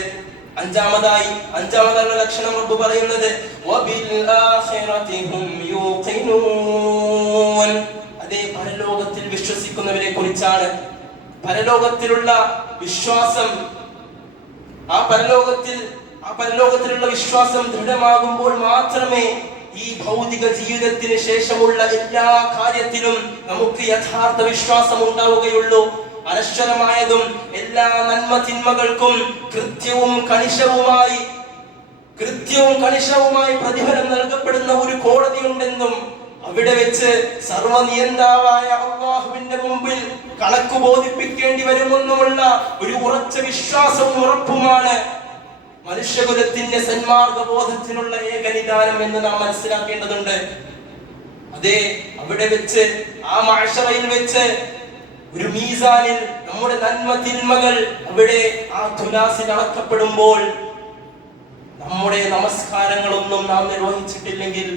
അഞ്ചാമതായുള്ള ലക്ഷണം റബ്ബ് പറയുന്നത് വബിൽ ആഖിറതി ഹും യൂഖിനൂൻ. അതേ, പരലോകത്തിൽ വിശ്വസിക്കുന്നവരെ കുറിച്ചാണ്. പരലോകത്തിലുള്ള വിശ്വാസം, ആ പരലോകത്തിലുള്ള വിശ്വാസം ദൃഢമാകുമ്പോൾ മാത്രമേ ഈ ഭൗതിക ജീവിതത്തിന് ശേഷമുള്ള എല്ലാ കാര്യത്തിലും നമുക്ക് യഥാർത്ഥ വിശ്വാസം ഉണ്ടാവുകയുള്ളൂ. അനശ്വരമായതും എല്ലാ നന്മ തിന്മകൾക്കും കൃത്യവും കണിശവുമായി പ്രതിഫലം നൽകപ്പെടുന്ന ഒരു കോടതി ഉണ്ടെന്നും അവിടെ വെച്ച് സർവനിയന്താവായ അല്ലാഹുവിന്റെ മുമ്പിൽ കണക്ക് ബോധിപ്പിക്കേണ്ടി വരുമെന്നുമുള്ള ഒരു ഉറച്ച വിശ്വാസവും ഉറപ്പുമാണ് മനുഷ്യകുലത്തിന്റെ സന്മാർഗ ബോധത്തിനുള്ള ഏകനിദാനം എന്ന് നാം മനസ്സിലാക്കേണ്ടതുണ്ട്. അതെ, അവിടെ വെച്ച് ആ മഅ്ശറയിൽ വെച്ച് ഒരു മീസാനിൽ നമ്മുടെ നന്മ തിന്മകൾ അവിടെ ആ തുലാസിൽ അളക്കപ്പെടുമ്പോൾ നമ്മുടെ നമസ്കാരങ്ങളൊന്നും നാം നിർവഹിച്ചിട്ടില്ലെങ്കിൽ,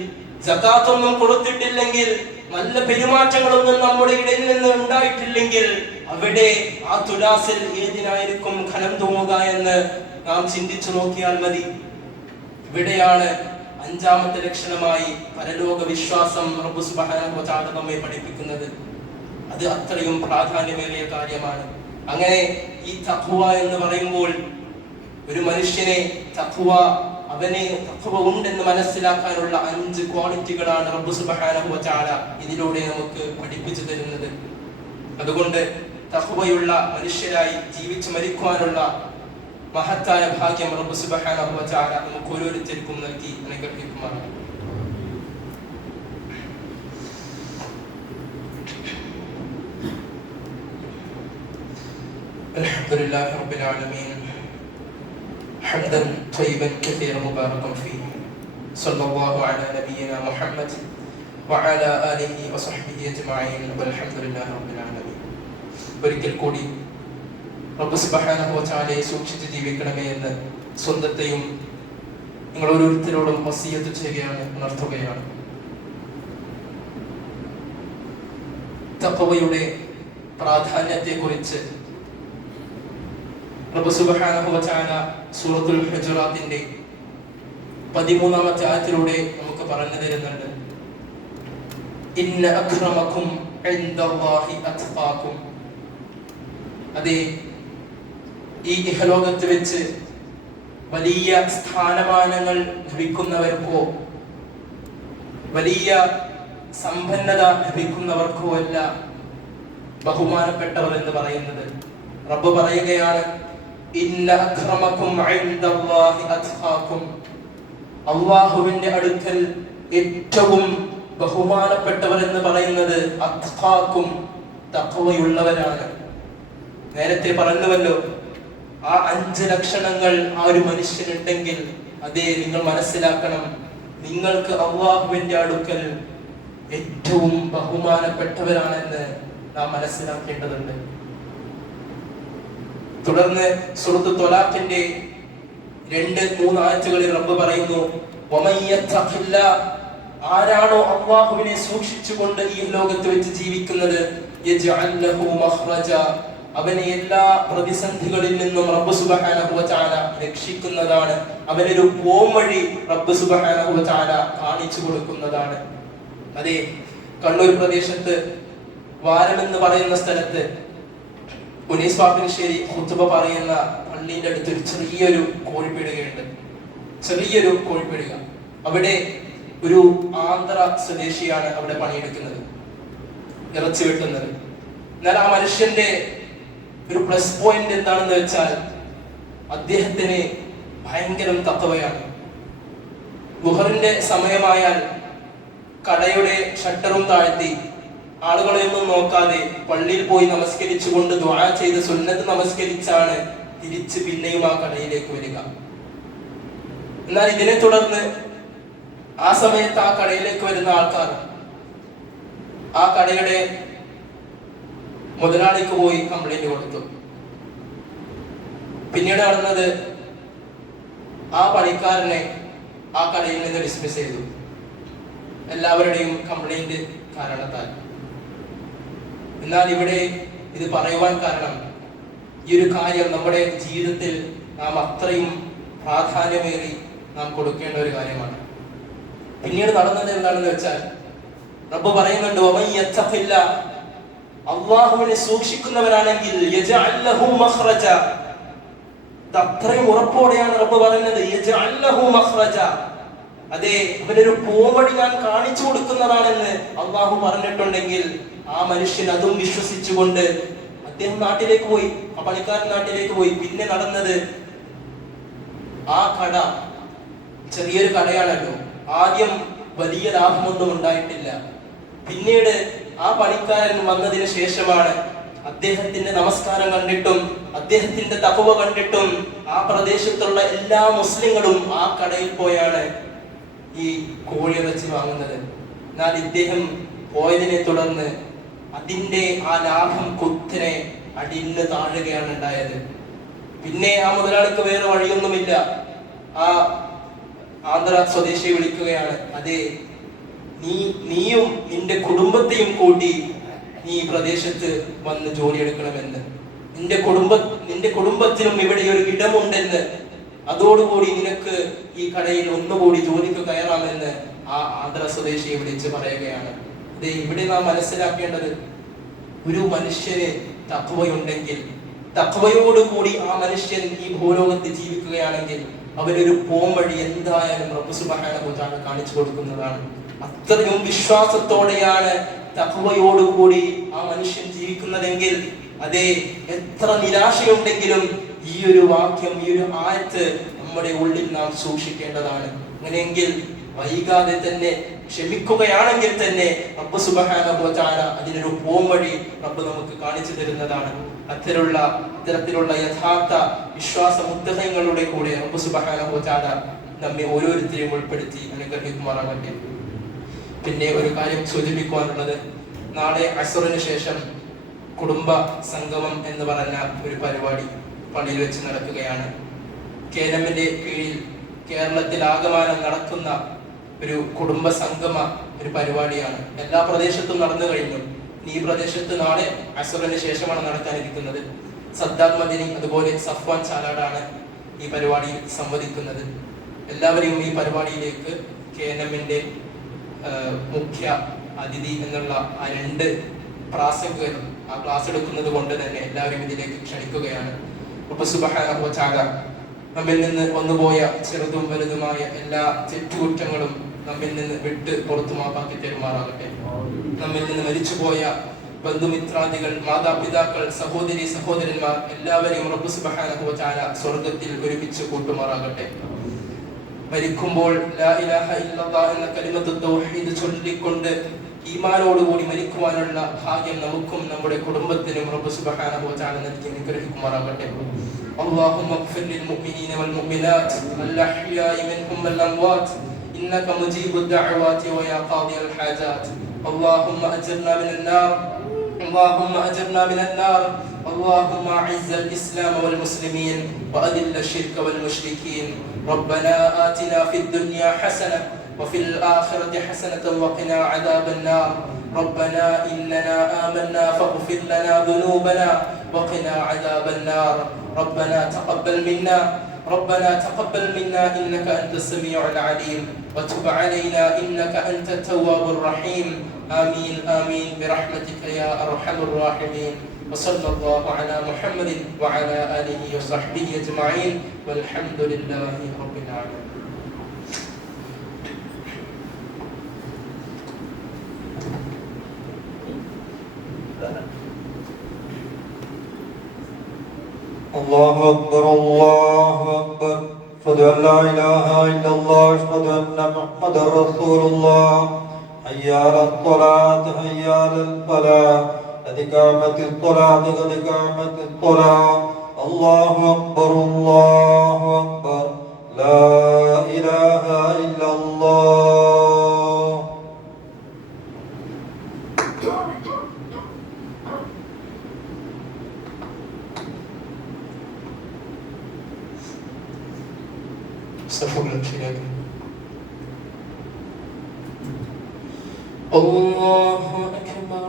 സകാത്തൊന്നും കൊടുത്തിട്ടില്ലെങ്കിൽ, നല്ല പെരുമാറ്റങ്ങളൊന്നും നമ്മുടെ ഇടയിൽ നിന്ന് ഉണ്ടായിട്ടില്ലെങ്കിൽ അവിടെ ആ തുലാസിൽ ഏതിനായിരിക്കും ഖനം തൂങ്ങുക എന്ന് നാം ചിന്തിച്ചു നോക്കിയാൽ മതി. ഇവിടെയാണ് 5ാമത്തെ ലക്ഷണമായി പരലോക വിശ്വാസം റബ്ബ് സുബ്ഹാനഹു വ തആല നമ്മെ പഠിപ്പിക്കുന്നത്. അത് അത്രയും പ്രാധാന്യമേറിയ കാര്യമാണ്. അങ്ങനെ ഈ തഖ്വ എന്ന് പറയുമ്പോൾ ഒരു മനുഷ്യനെ അവനെ തഖ്വ ഉണ്ടെന്ന് മനസ്സിലാക്കാനുള്ള 5 ക്വാളിറ്റികളാണ് റബ്ബ് സുബ്ഹാനഹു വ തആല ഇതിലൂടെ നമുക്ക് പഠിപ്പിച്ചു തരുന്നത്. അതുകൊണ്ട് തഖ്വയുള്ള മനുഷ്യരായി ജീവിച്ചു മരിക്കുവാനുള്ള മഹത്തായ ഭാഗ്യം റബ്ബ് സുബ്ഹാനഹു വ തആല നമുക്ക് ഓരോരുത്തർക്കും നൽകി അനുഗ്രഹിക്കുമാറാകട്ടെ. അൽഹംദുലില്ലാഹി റബ്ബിൽ ആലമീൻ حمدا طيبا كثيرا مباركا فيه صلى الله على نبينا محمد وعلى آله وصحبه أجمعين والحمد لله رب العالمين. ഒരിക്കൽ കൂടി റബ്ബ് സുബ്ഹാനഹു വ തആലയെ സൂക്ഷിച്ച് ജീവിക്കണമേ എന്ന് സ്വന്തത്തെയും നിങ്ങൾ ഓരോരുത്തരോടും വസിയത്ത് ചെയ്യുകയാണ്, ഉണർത്തുകയാണ്. തഖ്വയുടെ പ്രാധാന്യത്തെക്കുറിച്ച് റബ്ബ് സുബ്ഹാനഹു വ തആല സൂറത്തുൽ ഹുജറാത്തിന്റെ 13ാമത്തെ ആയത്തിലൂടെ നമുക്ക് പറഞ്ഞു തരുന്നുണ്ട്. ഇന്ന അക്രമകും ഇൻദല്ലാഹി അത്ഖാകും. അതെ, ഈ ഇഹലോകത്ത് വെച്ച് വലിയ സ്ഥാനമാനങ്ങൾ ലഭിക്കുന്നവർക്കോ വലിയ സമ്പന്നത ലഭിക്കുന്നവർക്കോ അല്ല ബഹുമാനപ്പെട്ടവർ എന്ന് പറയുന്നത്. റബ്ബ് പറയുകയാണ്, ഇന്ന അക്രമകും ഇൻദല്ലാഹി അത്ഖാകും. അല്ലാഹുവിന്റെ അടുക്കൽ ഏറ്റവും ബഹുമാനപ്പെട്ടവർ എന്ന് പറയുന്നത് അത്ഖാകും, തഖ്വയുള്ളവരാണ്. നേരത്തെ പറഞ്ഞുവല്ലോ, ആ 5 ലക്ഷണങ്ങൾ ആ ഒരു മനുഷ്യനുണ്ടെങ്കിൽ അതേ നിങ്ങൾ മനസ്സിലാക്കണം, നിങ്ങൾക്ക് അല്ലാഹുവിന്റെ അടുക്കൽ ഏറ്റവും ബഹുമാനപ്പെട്ടവരാണെന്ന് നാം മനസ്സിലാക്കേണ്ടതുണ്ട്. തുടർന്ന് സൂറത്ത് ത്വലാഖിന്റെ 2-3 ആയത്തുകളിൽ റബ്ബ് പറയുന്നു, ആരാണോ അല്ലാഹുവിനെ സൂക്ഷിച്ചുകൊണ്ട് ഈ ലോകത്ത് വെച്ച് ജീവിക്കുന്നത്, അവനെ എല്ലാ പ്രതിസന്ധികളിൽ നിന്നും റബ്ബ് സുബ്ഹാനഹു വ തആല രക്ഷിക്കുന്നതാണ്. അവനൊരു പോംവഴി റബ്ബ് സുബ്ഹാനഹു വ തആല കാണിച്ചു കൊടുക്കുന്നതാണ്. അതെ, കണ്ണൂർ പ്രദേശത്ത് വാരം എന്ന് പറയുന്ന സ്ഥലത്ത് ഉനൈസ് പാപ്പിനിശ്ശേരി ഖുതുബ പറയുന്ന പള്ളിയുടെ അടുത്ത് ഒരു ചെറിയൊരു കോഴിപ്പീടികയുണ്ട്. ചെറിയൊരു കോഴിപ്പീടിക. അവിടെ ഒരു ആന്ധ്ര സ്വദേശിയാണ് അവിടെ പണിയെടുക്കുന്നത്, ഇറച്ചി വെട്ടുന്നത്. എന്നാൽ ആ മനുഷ്യന്റെ ഒരു പ്ലസ് പോയിന്റ് എന്താണെന്ന് വെച്ചാൽ അദ്ദേഹത്തിന് ഭയങ്കരം തഖ്വയാണ്. ളുഹറിന്റെ സമയമായാൽ കടയുടെ ഷട്ടറും താഴ്ത്തി ആളുകളെയൊന്നും നോക്കാതെ പള്ളിയിൽ പോയി നമസ്കരിച്ചുകൊണ്ട് ദുആ ചെയ്ത് സുന്നത്ത് നമസ്കരിച്ചാണ് തിരിച്ച് പിന്നെയും ആ കടയിലേക്ക് വരിക. എന്നാൽ ഇതിനെ തുടർന്ന് ആ സമയത്ത് ആ കടയിലേക്ക് വരുന്ന ആൾക്കാർ ആ കടയുടെ മുതലാളിക്ക് പോയി കംപ്ലൈന്റ് കൊടുത്തു. പിന്നീട് നടന്നത് ആ പണിക്കാരനെ ആ കടയിൽ നിന്ന് ഡിസ്മിസ് ചെയ്തു, എല്ലാവരുടെയും കംപ്ലൈന്റ് കാരണത്താൽ. എന്നാൽ ഇവിടെ ഇത് പറയുവാൻ കാരണം ഈ ഒരു കാര്യം നമ്മുടെ ജീവിതത്തിൽ നാം അത്രയും പ്രാധാന്യമേറി നാം കൊടുക്കേണ്ട ഒരു കാര്യമാണ്. പിന്നീട് നടന്നത് എന്താണെന്ന് വെച്ചാൽ റബ്ബ് പറയുന്നുണ്ട്, അല്ലാഹുവിനെ സൂക്ഷിക്കുന്നവരാണെങ്കിൽ അത്രയും ഉറപ്പോടെയാണ് റബ്ബ് പറയുന്നത്, അതെ, അവനൊരു പോംവഴി ഞാൻ കാണിച്ചു കൊടുക്കുന്നതാണെന്ന് അള്ളാഹു പറഞ്ഞിട്ടുണ്ടെങ്കിൽ ആ മനുഷ്യൻ അതും വിശ്വസിച്ചുകൊണ്ട് അദ്ദേഹം നാട്ടിലേക്ക് പോയി, ആ പണിക്കാരൻ നാട്ടിലേക്ക് പോയി. പിന്നെ നടന്നത് ആ കട ചെറിയൊരു കടയാണല്ലോ, ആദ്യം വലിയ ലാഭമൊന്നും ഉണ്ടായിട്ടില്ല. പിന്നീട് ആ പണിക്കാരൻ വന്നതിന് ശേഷമാണ് അദ്ദേഹത്തിന്റെ നമസ്കാരം കണ്ടിട്ടും അദ്ദേഹത്തിന്റെ തഖ്വ കണ്ടിട്ടും ആ പ്രദേശത്തുള്ള എല്ലാ മുസ്ലിങ്ങളും ആ കടയിൽ പോയാണ് ഈ കോഴി ഇറച്ചി വാങ്ങുന്നത്. എന്നാൽ ഇദ്ദേഹം പോയതിനെ തുടർന്ന് അതിന്റെ ആ ലാഭം കുത്തനെ അടിന്ന് താഴുകയാണ് ഉണ്ടായത്. പിന്നെ ആ മുതലാളിക്ക് വേറെ വഴിയൊന്നുമില്ല, ആ ആന്ധ്ര സ്വദേശിയെ വിളിക്കുകയാണ്, അതെ, നീയും നിന്റെ കുടുംബത്തെയും കൂട്ടി നീ ഈ പ്രദേശത്ത് വന്ന് ജോലിയെടുക്കണമെന്ന്, നിന്റെ കുടുംബത്തിനും ഇവിടെ ഒരു ഇടമുണ്ടെന്ന്, അതോടുകൂടി നിനക്ക് ഈ കടയിൽ ഒന്നുകൂടി ജോലിക്ക് കയറാമെന്ന് ആ ആന്ധ്ര സ്വദേശിയെ വിളിച്ച് പറയുകയാണ്. അതെ, ഇവിടെ നാം മനസ്സിലാക്കേണ്ടത്, ഒരു മനുഷ്യന് തഖ്വയുണ്ടെങ്കിൽ, തഖ്വയോടുകൂടി ആ മനുഷ്യൻ ഈ ഭൂലോകത്ത് ജീവിക്കുകയാണെങ്കിൽ അവനൊരു പോംവഴി എന്തായാലും റബ്ബ് സുബ്ഹാനഹു വ തആല കാണിച്ചു കൊടുക്കുന്നതാണ്. അത്രയും വിശ്വാസത്തോടെയാണ് തഖ്വയോടുകൂടി ആ മനുഷ്യൻ ജീവിക്കുന്നതെങ്കിൽ, അതെ, എത്ര നിരാശയുണ്ടെങ്കിലും ഈ ഒരു വാക്യം, ഈ ഒരു ആയത്ത് നമ്മുടെ ഉള്ളിൽ നാം സൂക്ഷിക്കേണ്ടതാണ്. അങ്ങനെയെങ്കിൽ വൈകാതെ തന്നെ, ക്ഷമിക്കുകയാണെങ്കിൽ തന്നെ റബ്ബ് സുബ്ഹാനഹു വ തആല അതിനൊരു പോംവഴി റബ്ബ് നമുക്ക് കാണിച്ചു തരുന്നതാണ്. ഇത്തരത്തിലുള്ള യഥാർത്ഥ വിശ്വാസ മുത്തഖീങ്ങളുടെ കൂടെ റബ്ബ് സുബ്ഹാനഹു വ തആല നമ്മെ ഓരോരുത്തരെയും ഉൾപ്പെടുത്തി അനുഗ്രഹിക്കുമാറാകട്ടെ. പിന്നെ ഒരു കാര്യം സൂചിപ്പിക്കുവാനുള്ളത്, നാളെ അസ്റിന് ശേഷം കുടുംബ സംഗമം എന്ന് പറഞ്ഞ ഒരു പരിപാടി പള്ളിയിൽ വെച്ച് നടക്കുകയാണ്. കേരളത്തിന്റെ കീഴിൽ കേരളത്തിൽ ആകമാനം നടക്കുന്ന ഒരു കുടുംബ സംഗമ ഒരു പരിപാടിയാണ്. എല്ലാ പ്രദേശത്തും നടന്നു കഴിഞ്ഞു. ഈ പ്രദേശത്ത് നാളെ അസ്റിന് ശേഷമാണ് നടക്കാനിരിക്കുന്നത്. സദ്ദാദ് മദനി അതുപോലെ സഫ്വാൻ ചാലാടാണ് ഈ പരിപാടിയിൽ സംവദിക്കുന്നത്. എല്ലാവരെയും ഈ പരിപാടിയിലേക്ക് KNM-ന്റെ മുഖ്യ അതിഥി എന്നുള്ള ആ 2 പ്രാസംഗികരും ആ ക്ലാസ് എടുക്കുന്നത് കൊണ്ട് തന്നെ എല്ലാവരും ഇതിലേക്ക് ക്ഷണിക്കുകയാണ്. റബ്ബ് സുബ്ഹാനഹു വ തആല നമ്മിൽ നിന്ന് വന്നുപോയ ചെറുതും വലുതുമായ എല്ലാ തെറ്റുകുറ്റങ്ങളും നമ്മിൽ നിന്ന് വിട്ട് പുറത്തു മാപ്പാക്കി തരുമാറാകട്ടെ. നമ്മിൽ നിന്ന് മരിച്ചുപോയ ബന്ധുമിത്രാദികൾ, മാതാപിതാക്കൾ, സഹോദരി സഹോദരന്മാർ എല്ലാവരെയും റബ്ബ് സുബ്ഹാനഹു വ തആല സ്വർഗ്ഗത്തിൽ ഒരുമിച്ച് കൂട്ടുമാറാകട്ടെ. മരിക്കുമ്പോൾ ലാ ഇലാഹ ഇല്ലല്ലാഹ് എന്ന കലിമത്ത് തൗഹീദ് ചൊല്ലിക്കൊണ്ട് ഈമാനോടുകൂടി മരിക്കുവാനുള്ള ഭാഗ്യം നമുക്കും നമ്മുടെ കുടുംബത്തിനും റബ്ബ് സുബ്ഹാനഹു വ തആല നൽകി അനുഗ്രഹിക്കുമാറാകട്ടെ. اللهم اغفر للمؤمنين والمؤمنات الأحياء منهم والأموات إنك مجيب الدعوات ويا قاضي الحاجات. اللهم أجرنا من النار اللهم أجرنا من النار. اللهم أعز الإسلام والمسلمين وأذل الشرك والمشركين. ربنا آتنا في الدنيا حسنة وفي الآخرة حسنة وقنا عذاب النار. ربنا إننا آمنا فاغفر لنا ذنوبنا وقنا عذاب النار. ربنا تقبل منا إنك أنت السميع العليم وتب علينا إنك أنت التواب الرحيم. آمين آمين برحمتك يا أرحم الراحمين. وصلى الله على محمد وعلى آله وصحبه أجمعين والحمد لله رب العالمين. الله أكبر الله أكبر. أشهد أن لا إله إلا الله. أشهد أن محمدا رسول الله. حي على الصلاة حي على الفلاح. قد قامت الصلاة قد قامت الصلاة. الله أكبر الله أكبر. لا إله إلا الله. الله أكبر.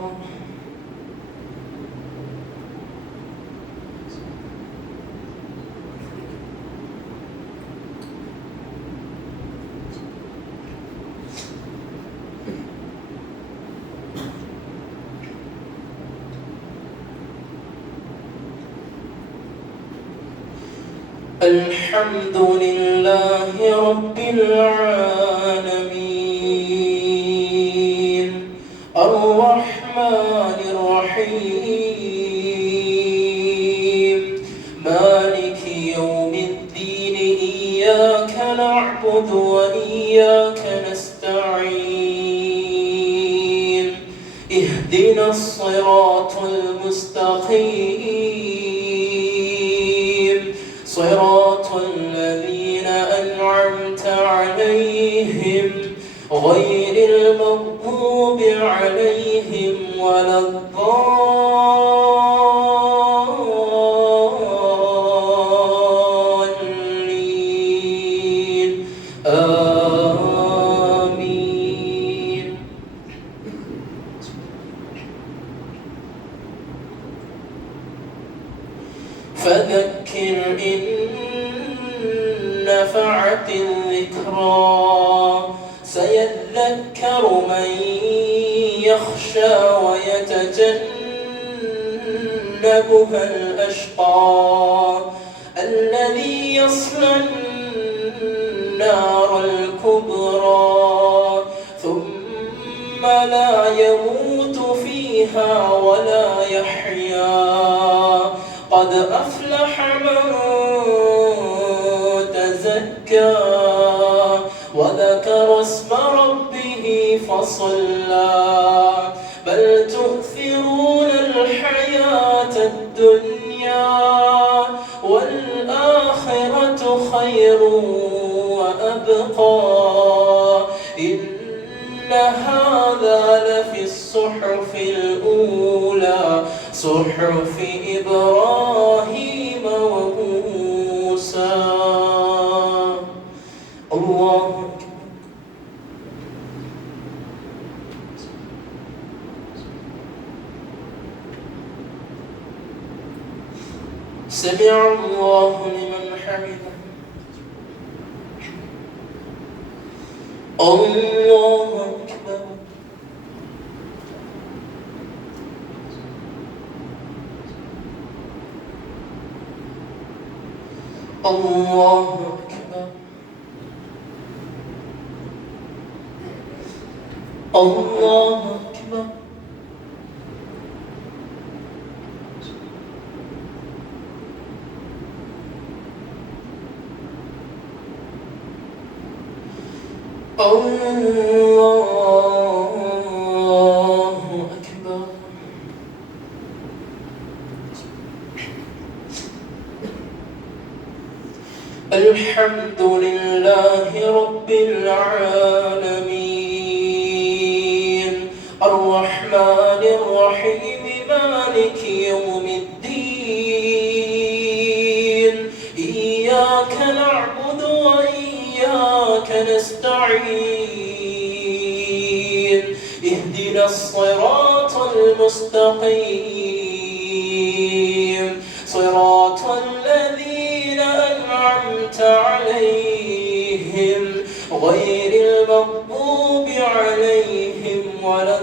الحمد لله رب العالمين الرحمن الرحيم مالك يوم الدين. إياك نعبد وإياك نستعين. اهدنا الصراط المستقيم صراط الذين أنعمت عليهم غير المغضوب عليهم ولا الضالين. آمين. فذكر إن نفعت الذكرى سيذكر من يخشى ويتجنبها الأشقى الذي يصلى النار الكبرى ثم لا يموت فيها ولا يحيا. قد أفلح من تزكى وذكر اسم ربه فصلى. بل تؤثرون الحياة الدنيا والآخرة خير وأبقى. إن هذا لفي الصحف الأولى صحف إبراهيم وموسى. الله أكبر. سمع الله لمن حمده. الله أكبر. الله أكبر. الله أكبر. الله أكبر. الحمد لله رب العالمين الرحمن الرحيم مالك يوم الدين إياك نعبد وإياك نستعين اهدنا الصراط المستقيم صراط الذين أنعمت عليهم غير المغضوب عليهم ولا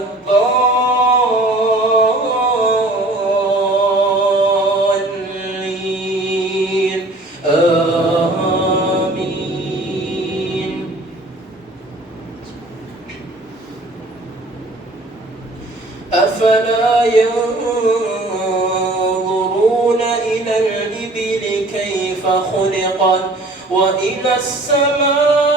الضالين آمين. أفلا ينظرون إلى الإبل كيف خلقت وإلى السماء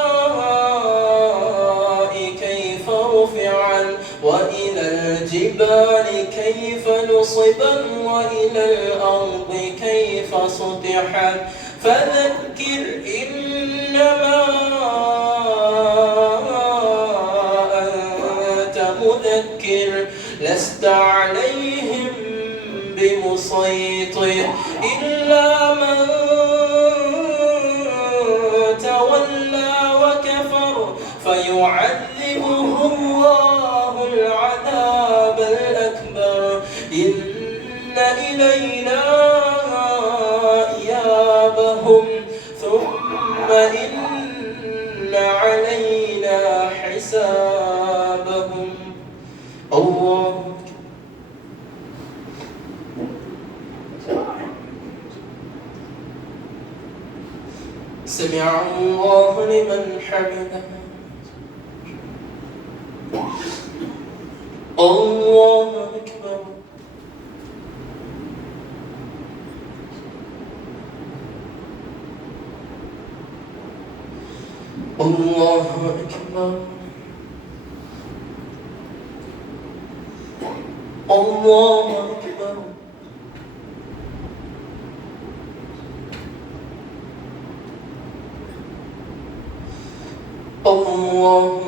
كيف رفعت وإلى الجبال كيف نصبت وإلى الأرض كيف سطحت فذكر إنما أنت مذكر لست عليهم بمسيطر إلا من تولى وكفر فيعذبه الله العذاب الأكبر إن إلينا إيابهم ثم إن علينا حسابهم. الله سمع الله لمن حمده. الله أكبر. الله أكبر. الله أكبر. الله